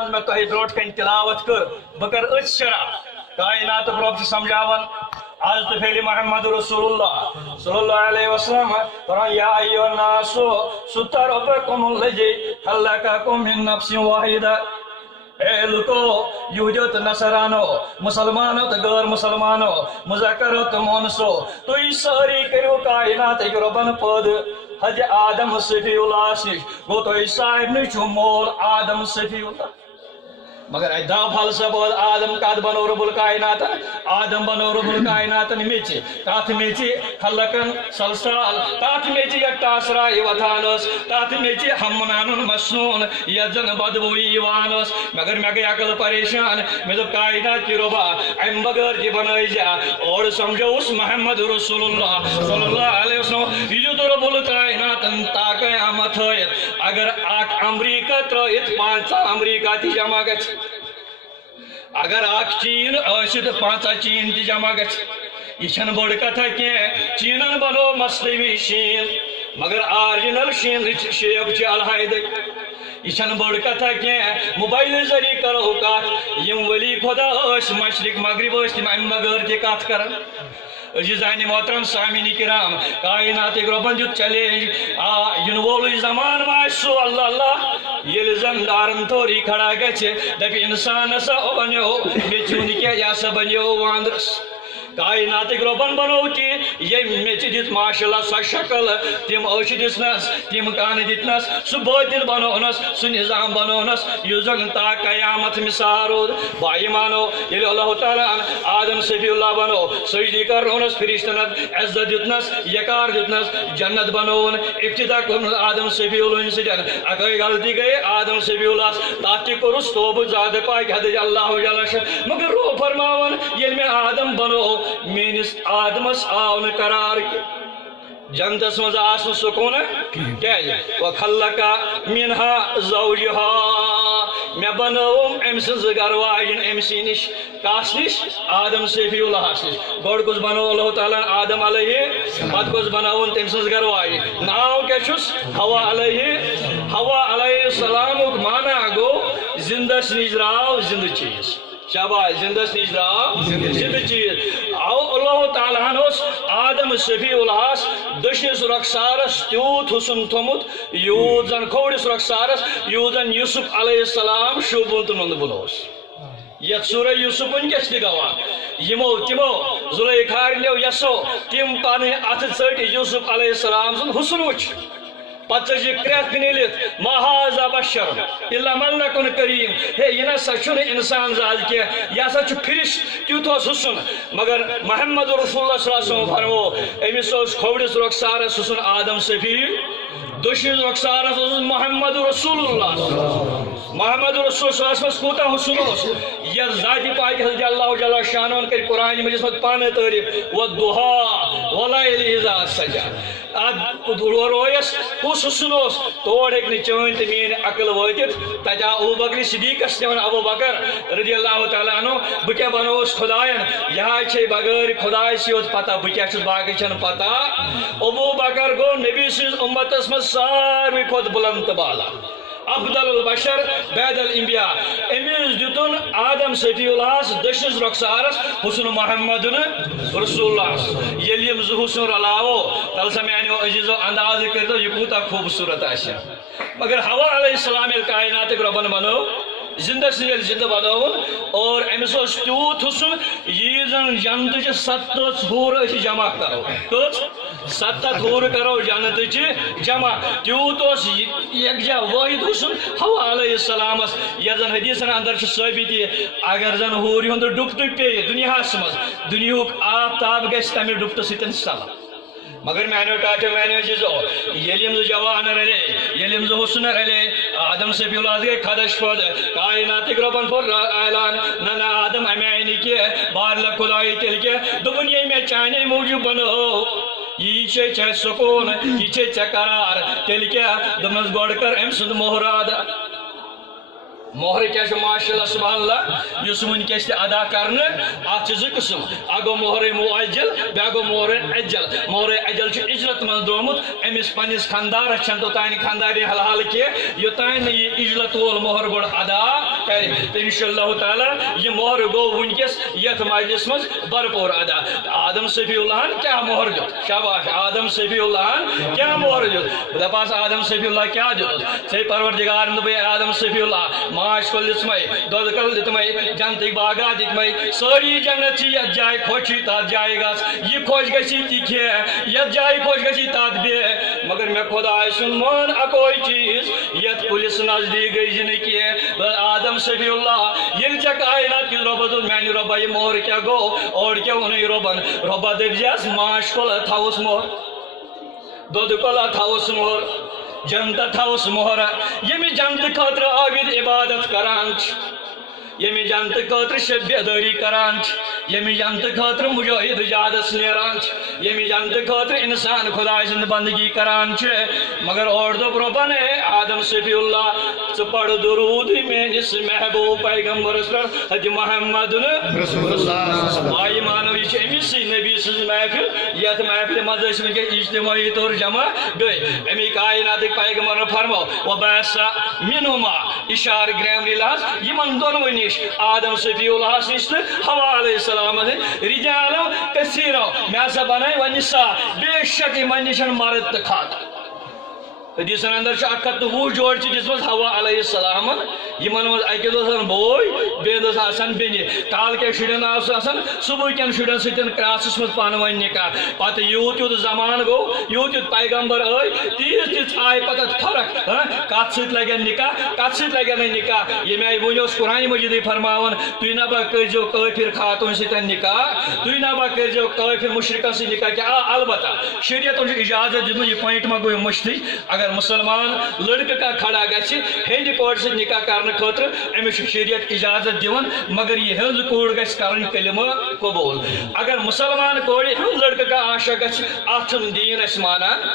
मज मैं तुह ब्रोट कन तिलावत कर बह कर अथ शरा कायनात रब समझावन आज तो फैली मोहम्मद रसूलुल्लाह सल्लल्लाहु अलैहि वसल्लम फरमान या अय्युहन नासु सुतरबकुमुल्लज़ी खलक़कुम मिन नफ्सिन वाहिदा। ए लुको यहूदियों तो नसरानो मुसलमानों तो गैर मुसलमानों मुज़क्करों तो मोनसो तो सारी करो कायनात एक रबन पद हज आदम सफीउल्लाह निश गो तो साहिब निश मोल आदम सफीउल्लाह मगर दा फलसफ आदम कद बनो रब्बुल कायनात आदम बनो रब्बुल कायनात मेच तथ मेच खलकन सलसाल तथ मेच यटासरा वथानस तथ मेच हमनानुन मसनून यजन बदबू यवान मगर मैं गई अकल परेशान मे दोप कायनात की रोबा अम बगैर जी बनाई जा और समझो उस मोहम्मद रसूलुल्लाह सल्लल्लाहु अलैहि वसल्लम यह तो रब्बुल कायनात ताक़यामत अगर आक अमरीका त्रित 5 अमरीका ती जमा गछ अगर आख चीन तो 5 चीन ती जमा गछ यह बड़ कथा कह चीनन बनो मसनवी शीन मगर ऑरिजिनल शीन शेप अलहद यह बड़ कथा कह मोबाइल जरिए करो कत यम वली खुदा मशरिक मगरिब तम अम बगैर तह कत कर अजीज़ान मोहतरम सामीन किराम कायनात रबन दित चैलेंज इन वोल जमान सो अल्लाह अल्लाह ये जन दारन थोड़ी खड़ा गए दप इंसान सा बनो मे चून क्या सा बनो वांद्रस कायनात रबन बनो कि ये मे दित माशाल्लाह सो शक्ल तम अश दिसनस तम कान दितनस सह बातिल बनोनस सह निजाम बनोनस यु जन ता कयामत मिसाल भाई मानो ये अल्लाह ताला आदम सफीउल्लाह बनो सजदी करनस फरिश्तन इज्जत दितनस यकार दितनस जन्नत बनोन इब्तिदा कर आदम सफीउल्लाह सजन अगर गलती गई आदम सफीउल्लाह ताकि करुस तोब ज़ात पाक हद अल्लाह जल मगर रो फरमावन ये मे आदम बनो मेनिस आदमस आव न करार जन्नतस मज आसन सुकून क्या व खल्लका मिनहा ज़ौजहा मे बनोम अम सज गरवाजन अमसी निश कस निश आदम सफीउल्लाह निश गोड़ कुछ बनो अल्लाह ताला आदम अलैहि पत कुछ बनावन तम सज गरवाजन नाव क्या छुस हवा अलैहि सलाम माना गो जिंदस निज राव जिंद चीज शाबाश जिंदस निज राव जिंद चीज आओ अल्लाह ताला आदम सफीउल्लाह दशनिस रखसारस तूत हुसन थोमुत यूत जन खोड़िस रखसारस यूत जन यूसुफ अलैहिस्सलाम शोभुन तो नंद बुलोस यह सूरह यूसुफ वनकस गवा यमो तिमो जुलैखार लियो यसो तिम पाने अथ चट यूसुफ अलैहिस्सलाम सुन हुसन वुच पत क्रेत निलित महाजा बशर इल्ला मल्लकुन करीम हे यह नुन इंसान जाज कह यह फिरिश तुत हुसन मगर मोहम्मद रसूलुल्लाह सल्लल्लाहु अलैहि वसल्लम फरमो अमिस खोड़िस रखसारस हुसन आदम सफी दुशिस रखसारस मोहम्मद रसूलुल्लाह कूता हुसन यह जाति पाक हज़रत अल्लाह जल्ल शान कर कुरान मजिद मत पाने तारीफ व दुहा वलैलि इज़ा सजा रोयस कुस हुसन तोड़ हे चन तो मेन अकल वातित तत अबू बकर सिद्दीक़स अबू बकर रज़ियल्लाहु तआला अन्हु बह क्या बनोस खुदायन यह बगैर खुदाय योत पता बह क्या बाकी पता अबू बकर गो नबी सज उम्मतस मज सारे खुद बुलंद बाला अफदल बशर बैदल इंबिया अमिस दितुन आदम सफीउल्लाह दशनिस रखसारस हुसन मोहम्मद रसूलुल्लाह यम हुसन रलावो तल मैनो अजीजो अंदाज कर यह कूता खूबसूरत आशा मगर हवा अलैहिस्सलाम कायनात रबन बनो जिंदस जिंद बनोन और अमिस तूत हुसन यह जन जन्नत 7 हूर जमा करो तो 7 हूर करो जन्नत जमा तूत यकजा वाहिद हुसन हवा अलैहिस्सलाम यह जन हदीसन अंदर साबित अगर जन हूर हुंद डुबत पे दुनियास मज दुनियुक आफताब गस तमें डुबत सतन सला मगर मैंने टाटे मैंने चीजो यलिम जवान रले यलिम हुसन रले आदम सफीउल्लाह के खदश पद कायनात रबन पर ऐलान नना आदम अमैनी के बार खुदाई तिल के दुनिया में चाहने मौजूद बनो ये चे सुकून ये चे करार तिल क्या दमस गोड़ कर अम सुद मोहराद मोहर क्या माशाल्लाह सुभानअल्लाह युस वनकस अदा करने अत 2 किस्म अगो मोहर मुअज्जल बे गो मोहर अज्जल इजरत मज द्रोमुत अमिस पनिस खानदार छन तो तान खानदारी हल के योतान यह इजरत वोल मोहर गोड़ अदा کر انشاءاللہ تعالی یہ مہر گو ونکس یت مجلس مز بھرپور ادا آدم صفی اللہ کیا مہر دیت شاباش آدم صفی اللہ کیا مہر دیت دپاس آدم صفی اللہ کیا دیت ژے پروردگار دپے آدم صفی اللہ ماش کل دتمے دود کل دتمے جنتک باغات دتمے ساری جنت چھ یت جائے خوش تات جائے گس یہ خوش گسی تی کھے یت جائے خوش گسی تات بے مگر میں خدائے سن مان اکوئی چیز یت پولیس نزدیک گئی نہ کی آدم صفی اللہ یہ چھ کائنات کی رب میانہ ربا یہ مہر کیا گو اور کیا ون ربن ربا دپس ماش کل تھوس مہر دود کل تھوس مہر جنت تھوس مہر یم جنت خاطر عابد عبادت کران یمی جنت خاطر شب بیداری کران یمی جنت خاطر مجاہد جادس نیران یمی جنت خاطر انسان خدا سند بندگی کران مگر اور دو ربن آدم صفی اللہ ژٕ پڑھ درود میانس محبوب پیغمبرس پر حج محمد رسول اللہ آئی مانو یہ امس نبی سز محفل یت محفل مز ونکس اجتماعی طور جمع گئی امی کائنات پیغمبر فرمو وبعث منہما اشار گرامری لحاظ یمن دونوی نش آدم صفی اللہ نش تو حوا علیہ السلام رجالو کثیرو میں ہسا بنائی ونسا بے شک یمن نشن مرد تو خاتون حدیث اندر اکت وہ جوڑ جس مز حوا علیہ السلام یمن مز اکہ دس بوئی بے دس آسان بینی کال کے شرین آسان صبح کن شرین ستن کراسس مز پان ون نکاح پتہ یوت یوت زمان گو یوت یوت پیغمبر آئی تیز تیز آئی پتہ فرق کت ست لگن نکاح کت ست لگن نکاح یہ آئی ونس قرآن مجید فرماون تھی نبا کرزو کافر خاتون ستن نکاح تھی نبا کرزو کافر مشرکن ست نکاح کہ البتہ شریعت اجازت دن یہ پوائنٹ ما گو مشتی اگر مسلمان لڑکہ کا کھڑا گھر ہند کور سے نکاح کرنے خاطر امس شریعت اجازت دون مگر یہ ہند کور گھس کرن کلمہ قبول اگر مسلمان کور ہند لڑکہ کا عاشق گھس اتھ دین اس مانان